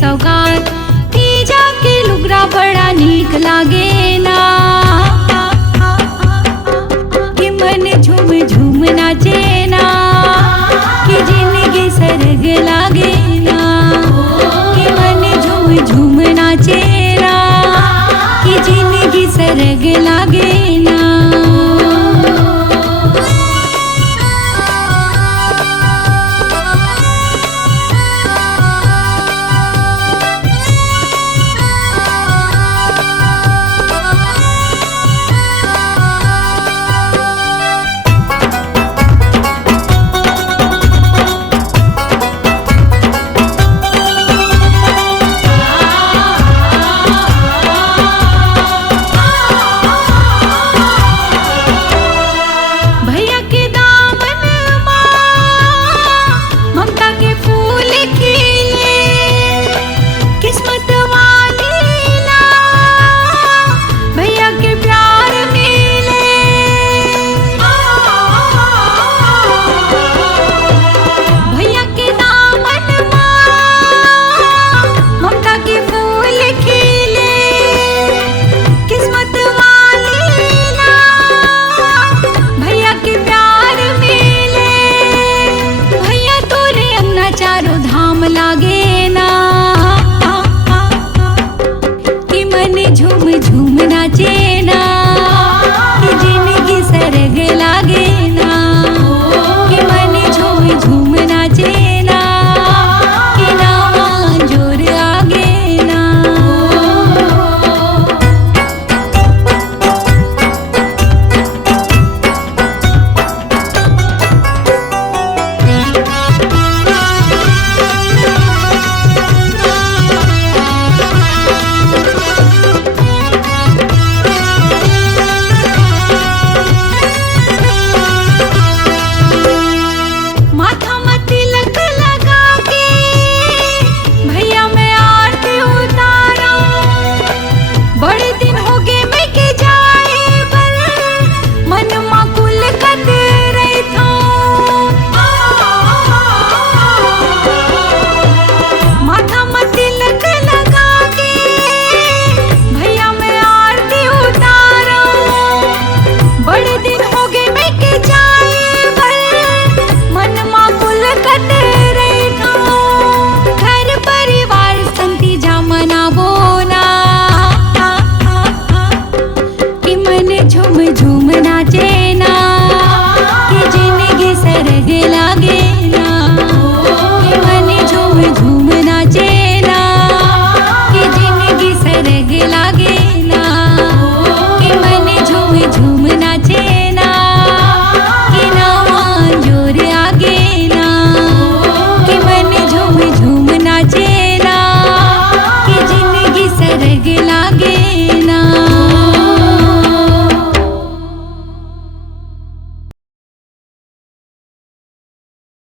सौगात तीजा के लुगरा बड़ा नीक लागे ना कि मन झूम झूम नाचे ना कि जिंदगी सरग लागे ना कि मन झूम झूम नाचे ना कि जिंदगी सरग लागे ना। लागे ना कि मन झूम झूम नाचे ना कि जिंदगी सरग लागे ना कि मन झूम झूम नाचे ना कि नावा जोर आगे ना। झूम झूम नाचे ना कि जिंदगी सरग